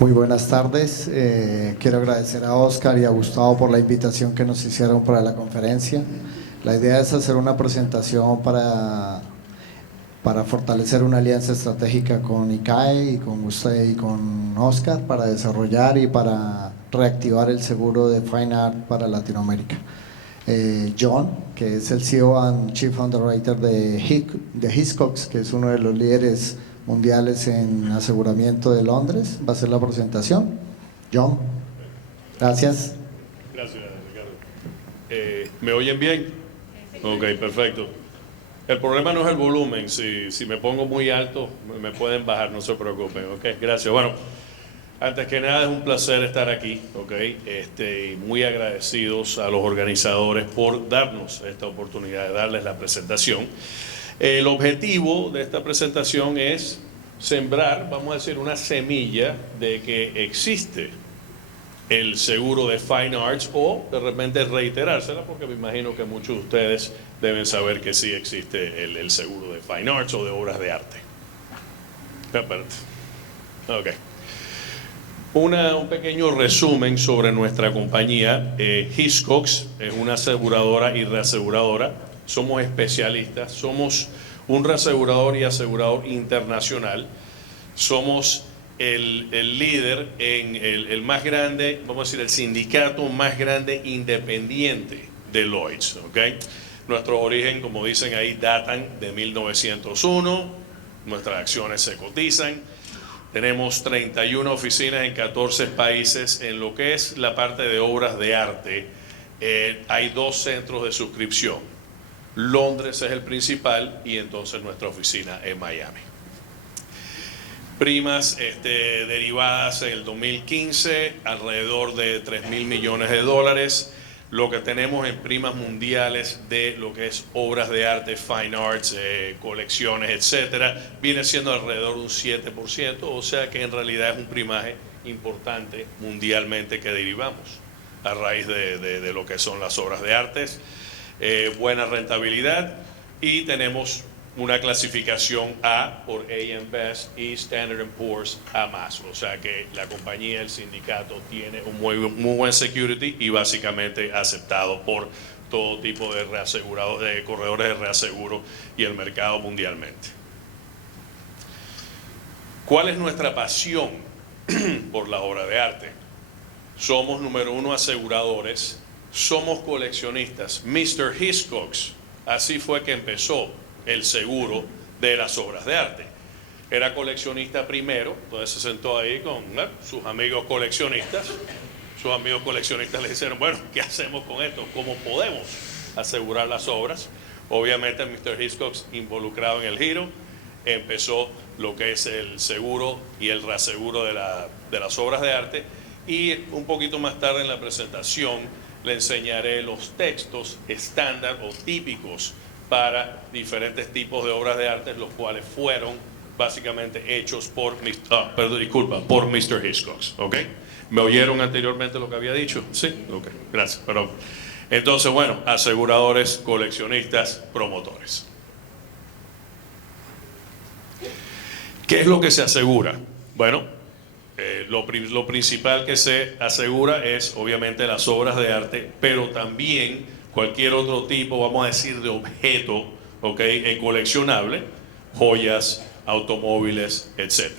Muy buenas tardes. Quiero agradecer a Oscar y a Gustavo por la invitación que nos hicieron para la conferencia. La idea es hacer una presentación para fortalecer una alianza estratégica con ICAE y con usted y con Oscar para desarrollar y para reactivar el seguro de Fine Art para Latinoamérica. John, que es el CEO and Chief Underwriter de Hiscox, que es uno de los líderes mundiales en aseguramiento de Londres, va a hacer la presentación. John, gracias. Gracias, Ricardo. ¿Me oyen bien? Ok, perfecto. El problema no es el volumen, si me pongo muy alto me pueden bajar, no se preocupen. Ok, gracias. Bueno, antes que nada es un placer estar aquí, ok. Muy agradecidos a los organizadores por darnos esta oportunidad de darles la presentación. El objetivo de esta presentación es sembrar, vamos a decir, una semilla de que existe el seguro de Fine Arts, o de repente reiterársela, porque me imagino que muchos de ustedes deben saber que sí existe el seguro de Fine Arts o de obras de arte. Ok. Un pequeño resumen sobre nuestra compañía. Hiscox es una aseguradora y reaseguradora. Somos especialistas, somos un reasegurador y asegurador internacional. Somos el líder en el más grande, vamos a decir, el sindicato más grande independiente de Lloyd's. ¿Okay? Nuestros orígenes, como dicen ahí, datan de 1901. Nuestras acciones se cotizan. Tenemos 31 oficinas en 14 países. En lo que es la parte de obras de arte, hay 2 centros de suscripción. Londres es el principal y entonces nuestra oficina en Miami. Primas derivadas en el 2015, alrededor de 3.000 millones de dólares. Lo que tenemos en primas mundiales de lo que es obras de arte, fine arts, colecciones, etcétera, viene siendo alrededor de un 7%, o sea que en realidad es un primaje importante mundialmente que derivamos a raíz de lo que son las obras de artes. Buena rentabilidad, y tenemos una clasificación A por AM Best y Standard & Poor's A+, o sea que la compañía, el sindicato, tiene un muy buen security y básicamente aceptado por todo tipo de corredores de reaseguro y el mercado mundialmente. ¿Cuál es nuestra pasión por la obra de arte? Somos número 1 aseguradores, somos coleccionistas. Mr. Hiscox, así fue que empezó el seguro de las obras de arte. Era coleccionista primero, entonces se sentó ahí con sus amigos coleccionistas. Sus amigos coleccionistas le dijeron, bueno, ¿qué hacemos con esto? ¿Cómo podemos asegurar las obras? Obviamente Mr. Hiscox, involucrado en el giro, empezó lo que es el seguro y el reaseguro de las obras de arte, y un poquito más tarde en la presentación le enseñaré los textos estándar o típicos para diferentes tipos de obras de arte, los cuales fueron básicamente hechos por Mr. Hiscox. ¿Ok? ¿Me oyeron anteriormente lo que había dicho? Sí, ok, gracias. Pero, entonces, bueno, aseguradores, coleccionistas, promotores. ¿Qué es lo que se asegura? Bueno, lo principal que se asegura es obviamente las obras de arte, pero también cualquier otro tipo, vamos a decir, de objeto, ¿okay? Coleccionable, joyas, automóviles, etc.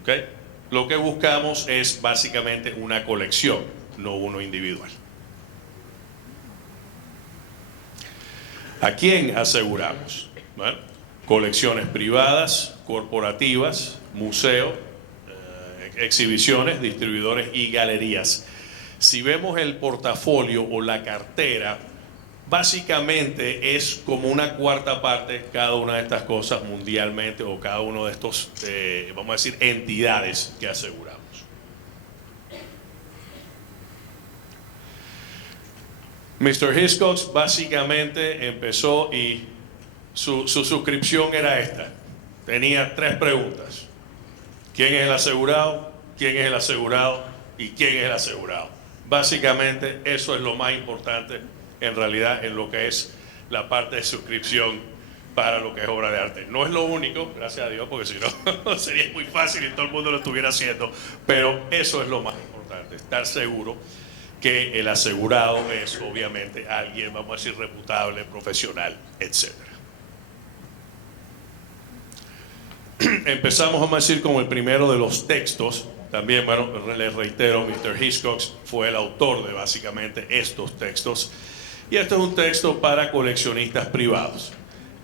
¿Okay? Lo que buscamos es básicamente una colección, no uno individual. ¿A quién aseguramos? Bueno, colecciones privadas, corporativas, museos, exhibiciones, distribuidores y galerías. Si vemos el portafolio o la cartera, básicamente es como una cuarta parte cada una de estas cosas mundialmente, o cada uno de estos, vamos a decir, entidades que aseguramos. Mr. Hiscox básicamente empezó y su suscripción era esta. Tenía 3 preguntas. ¿Quién es el asegurado? ¿Quién es el asegurado? ¿Y quién es el asegurado? Básicamente eso es lo más importante en realidad en lo que es la parte de suscripción para lo que es obra de arte. No es lo único, gracias a Dios, porque si no sería muy fácil y todo el mundo lo estuviera haciendo, pero eso es lo más importante, estar seguro que el asegurado es obviamente alguien, vamos a decir, reputable, profesional, etc. Empezamos, vamos a decir, con el primero de los textos. También, bueno, les reitero, Mr. Hiscox fue el autor de básicamente estos textos. Y esto es un texto para coleccionistas privados.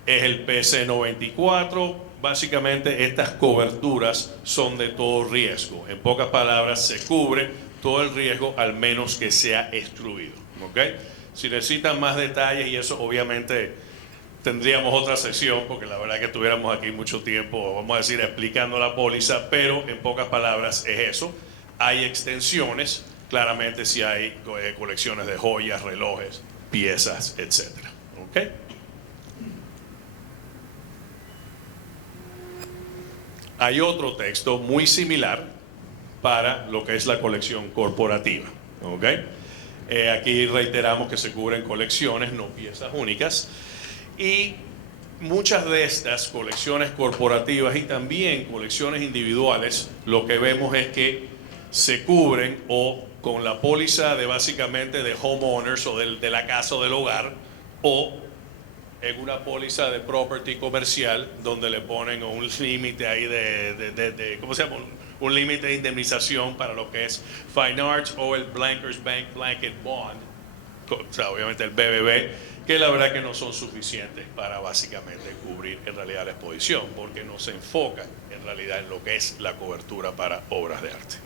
Es el PC94. Básicamente estas coberturas son de todo riesgo. En pocas palabras, se cubre todo el riesgo al menos que sea excluido. ¿Okay? Si necesitan más detalles, y eso obviamente tendríamos otra sesión, porque la verdad que estuviéramos aquí mucho tiempo, vamos a decir, explicando la póliza, pero en pocas palabras es eso. Hay extensiones, claramente si hay colecciones de joyas, relojes, piezas, etc. ¿Okay? Hay otro texto muy similar para lo que es la colección corporativa. ¿Okay? Aquí reiteramos que se cubren colecciones, no piezas únicas. Y muchas de estas colecciones corporativas y también colecciones individuales, lo que vemos es que se cubren o con la póliza de básicamente de homeowners o de la casa o del hogar, o en una póliza de property comercial donde le ponen un límite ahí ¿cómo se llama? Un límite de indemnización para lo que es Fine Arts o el Blankers Bank Blanket Bond, o sea, obviamente el BBB, que la verdad que no son suficientes para básicamente cubrir en realidad la exposición, porque no se enfocan en realidad en lo que es la cobertura para obras de arte.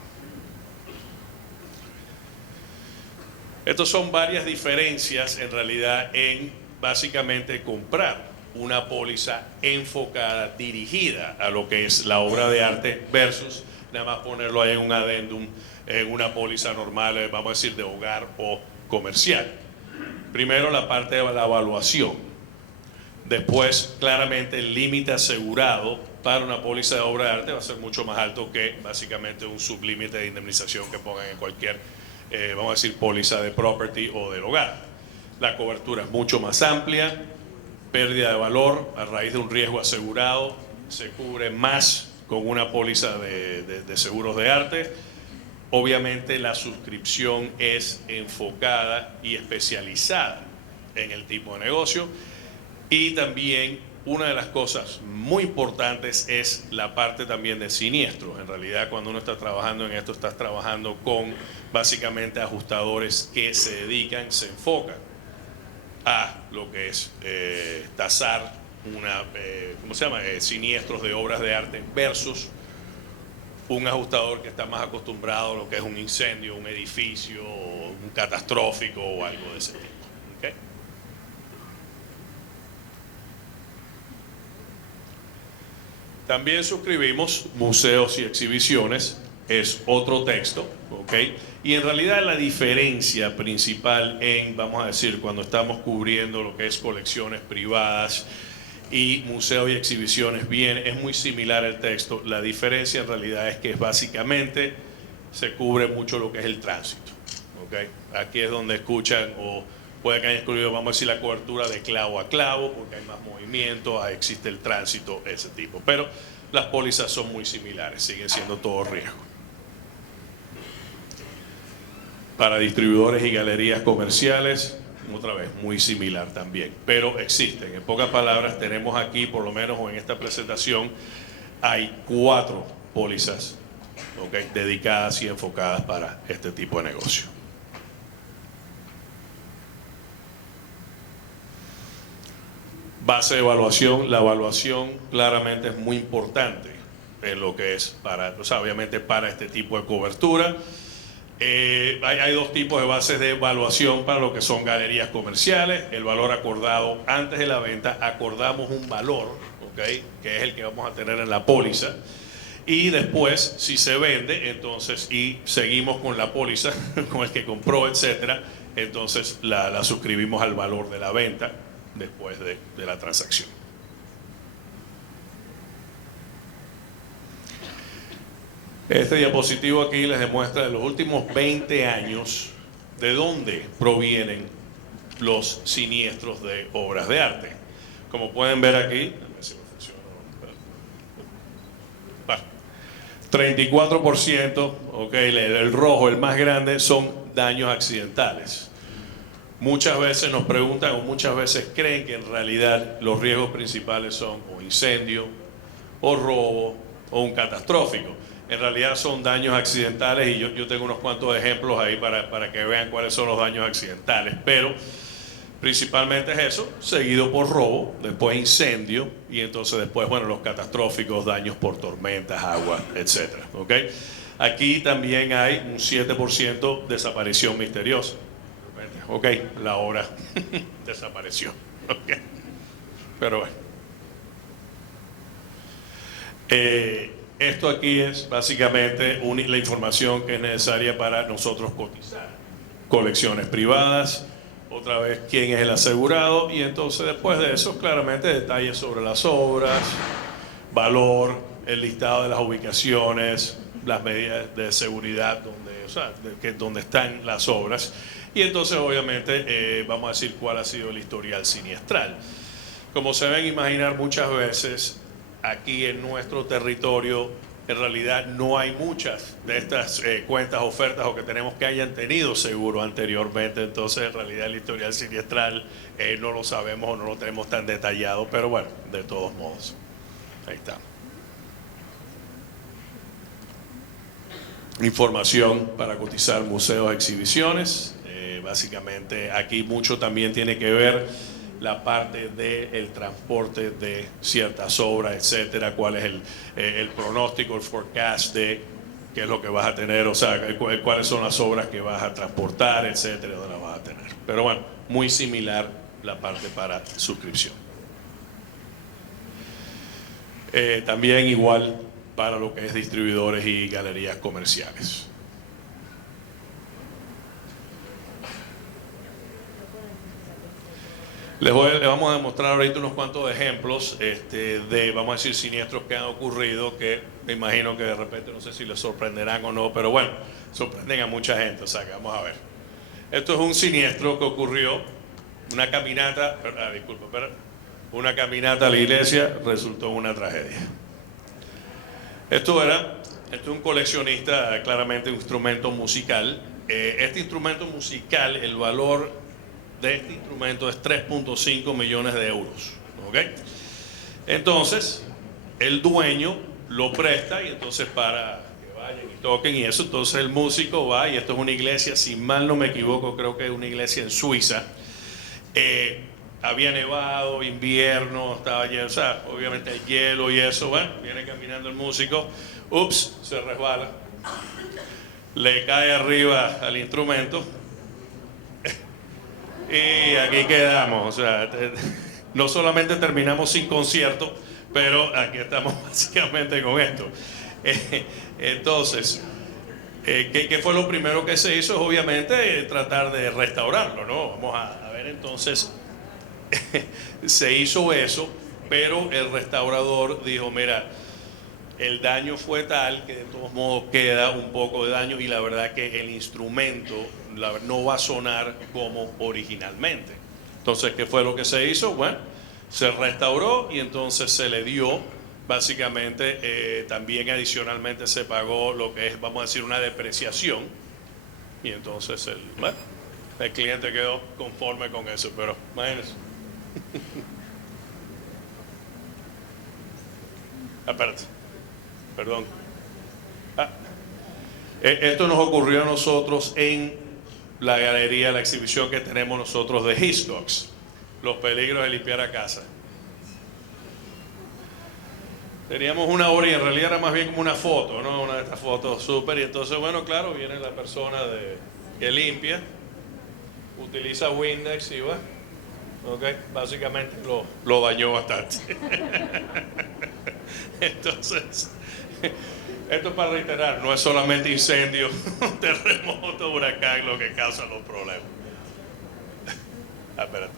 Estas son varias diferencias en realidad en básicamente comprar una póliza enfocada, dirigida a lo que es la obra de arte versus nada más ponerlo ahí en un adendum, en una póliza normal, vamos a decir de hogar o comercial. Primero la parte de la evaluación, después claramente el límite asegurado para una póliza de obra de arte va a ser mucho más alto que básicamente un sublímite de indemnización que pongan en cualquier, vamos a decir, póliza de property o del hogar. La cobertura es mucho más amplia, pérdida de valor a raíz de un riesgo asegurado, se cubre más con una póliza de seguros de arte. Obviamente la suscripción es enfocada y especializada en el tipo de negocio, y también una de las cosas muy importantes es la parte también de siniestros. En realidad cuando uno está trabajando en esto, estás trabajando con básicamente ajustadores que se dedican, se enfocan a lo que es tasar ¿cómo se llama? Siniestros de obras de arte versus un ajustador que está más acostumbrado a lo que es un incendio, un edificio, un catastrófico o algo de ese tipo. ¿Okay? También suscribimos museos y exhibiciones, es otro texto, ¿ok? Y en realidad la diferencia principal vamos a decir, cuando estamos cubriendo lo que es colecciones privadas y museos y exhibiciones, bien, es muy similar el texto. La diferencia en realidad es que básicamente se cubre mucho lo que es el tránsito, ¿okay? Aquí es donde escuchan, o puede que haya excluido, vamos a decir, la cobertura de clavo a clavo, porque hay más movimiento, existe el tránsito, ese tipo. Pero las pólizas son muy similares, siguen siendo todo riesgo. Para distribuidores y galerías comerciales, otra vez, muy similar también, pero existen. En pocas palabras, tenemos aquí, por lo menos en esta presentación, hay 4 pólizas, ¿okay?, dedicadas y enfocadas para este tipo de negocio. Base de evaluación. La evaluación claramente es muy importante en lo que es para, o sea, obviamente para este tipo de cobertura. Hay 2 tipos de bases de evaluación para lo que son galerías comerciales. El valor acordado antes de la venta, acordamos un valor, ¿okay?, que es el que vamos a tener en la póliza, y después si se vende, entonces, y seguimos con la póliza con el que compró, etcétera, entonces la suscribimos al valor de la venta después de la transacción. Este diapositivo aquí les demuestra de los últimos 20 años de dónde provienen los siniestros de obras de arte. como pueden ver aquí, a ver si me funciona. Bueno, 34%, okay, el rojo, el más grande, son daños accidentales. Muchas veces nos preguntan o muchas veces creen que en realidad los riesgos principales son o incendio, o robo, o un catastrófico. En realidad son daños accidentales y yo tengo unos cuantos ejemplos ahí para que vean cuáles son los daños accidentales. Pero principalmente es eso, seguido por robo, después incendio y entonces después, bueno, los catastróficos, daños por tormentas, agua, etc. ¿Okay? Aquí también hay un 7% desaparición misteriosa. Ok, la obra desapareció. Okay. Pero bueno. Esto aquí es básicamente la información que es necesaria para nosotros cotizar. Colecciones privadas, otra vez quién es el asegurado y entonces después de eso claramente detalles sobre las obras, valor, el listado de las ubicaciones, las medidas de seguridad donde están las obras y entonces obviamente vamos a decir cuál ha sido el historial siniestral. Como se deben imaginar muchas veces aquí en nuestro territorio en realidad no hay muchas de estas cuentas, ofertas o que tenemos que hayan tenido seguro anteriormente, entonces en realidad el historial siniestral no lo sabemos o no lo tenemos tan detallado, pero bueno, de todos modos, ahí está. Información para cotizar museos, exhibiciones, básicamente aquí mucho también tiene que ver la parte del transporte de ciertas obras, etcétera, cuál es el pronóstico, el forecast de qué es lo que vas a tener, o sea, cuáles son las obras que vas a transportar, etcétera, dónde las vas a tener. Pero bueno, muy similar la parte para suscripción. También igual para lo que es distribuidores y galerías comerciales. Les vamos a demostrar ahorita unos cuantos ejemplos de, vamos a decir, siniestros que han ocurrido, que me imagino que de repente no sé si les sorprenderán o no, pero bueno, sorprenden a mucha gente, o sea que vamos a ver. Esto es un siniestro que ocurrió, una caminata, una caminata a la iglesia resultó en una tragedia. Esto es un coleccionista, claramente un instrumento musical. Este instrumento musical, el valor de este instrumento es 3.5 millones de euros. ¿Okay? Entonces, el dueño lo presta y entonces para que vayan y toquen y eso, entonces el músico va, y esto es una iglesia, si mal no me equivoco, creo que es una iglesia en Suiza. Había nevado, invierno, estaba lleno, o sea, obviamente el hielo y eso, bueno, viene caminando el músico, ups, se resbala, le cae arriba al instrumento. Y aquí quedamos, o sea, no solamente terminamos sin concierto, pero aquí estamos básicamente con esto. Entonces, ¿qué fue lo primero que se hizo? Es obviamente tratar de restaurarlo, ¿no? Vamos a ver entonces, se hizo eso, pero el restaurador dijo, mira, el daño fue tal que de todos modos queda un poco de daño y la verdad que el instrumento no va a sonar como originalmente. Entonces, ¿qué fue lo que se hizo? Bueno, se restauró y entonces se le dio, básicamente, también adicionalmente se pagó lo que es, vamos a decir, una depreciación y entonces el cliente quedó conforme con eso, pero imagínense. Espérate. Perdón. Esto nos ocurrió a nosotros en la galería, la exhibición que tenemos nosotros de Hiscox, los peligros de limpiar a casa. Teníamos una obra y en realidad era más bien como una foto, ¿no? Una de estas fotos súper, y entonces, bueno, claro, viene la persona que limpia, utiliza Windex y va, okay, básicamente lo dañó bastante. Entonces, esto es para reiterar, no es solamente incendio, terremoto, huracán lo que causa los problemas. Espérate.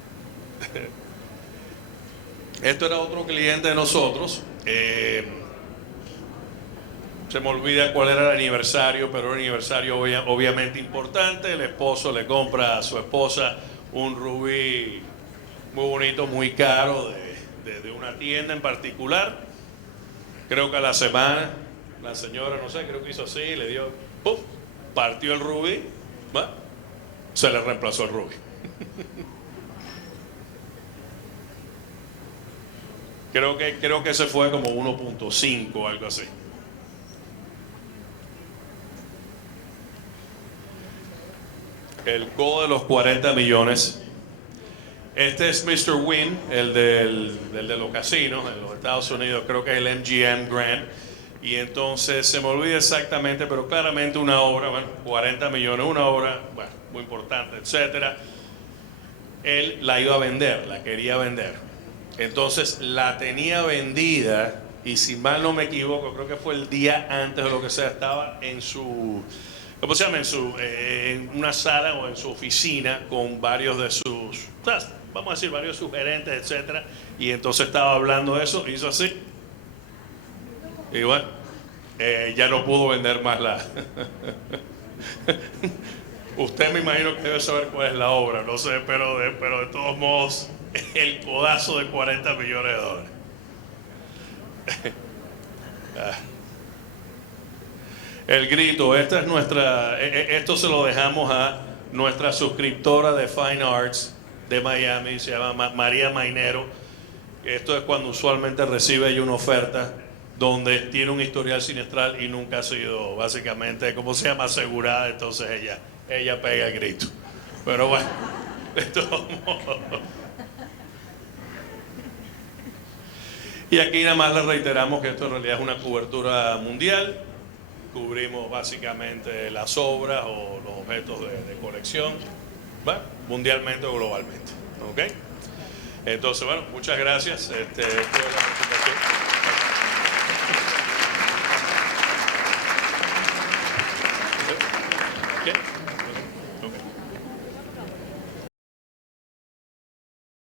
Esto era otro cliente de nosotros. Se me olvida cuál era el aniversario, pero era un aniversario obviamente importante. El esposo le compra a su esposa un rubí muy bonito, muy caro, de una tienda en particular. Creo que a la semana, la señora, no sé, creo que hizo así, le dio, ¡puf!, partió el rubí, ¿va? Se le reemplazó el rubí. Creo que ese fue como 1.5 o algo así. El goal de los 40 millones. Este es Mr. Wynn, el de los casinos en los Estados Unidos, creo que es el MGM Grand. Y entonces se me olvida exactamente, pero claramente una obra, bueno, 40 millones, una obra, bueno, muy importante, etcétera. Él la iba a vender, la quería vender. Entonces la tenía vendida y si mal no me equivoco, creo que fue el día antes de lo que sea, estaba en su, ¿cómo se llama? En una sala o en su oficina con varios de sus, vamos a decir, varios de sus gerentes, etcétera. Y entonces estaba hablando de eso, hizo así. Y bueno, ya no pudo vender más la... Usted me imagino que debe saber cuál es la obra, no sé, pero de todos modos, el codazo de 40 millones de dólares. El grito, esta es nuestra, esto se lo dejamos a nuestra suscriptora de Fine Arts de Miami, se llama María Mainero. Esto es cuando usualmente recibe ella una oferta donde tiene un historial sinestral y nunca ha sido básicamente, ¿cómo se llama?, asegurada, entonces ella pega el grito. Pero bueno, de todos modos. Y aquí nada más le reiteramos que esto en realidad es una cobertura mundial. Cubrimos básicamente las obras o los objetos de colección, ¿va?, mundialmente o globalmente. ¿Ok? Entonces, bueno, muchas gracias. Fue la presentación. ¿Qué?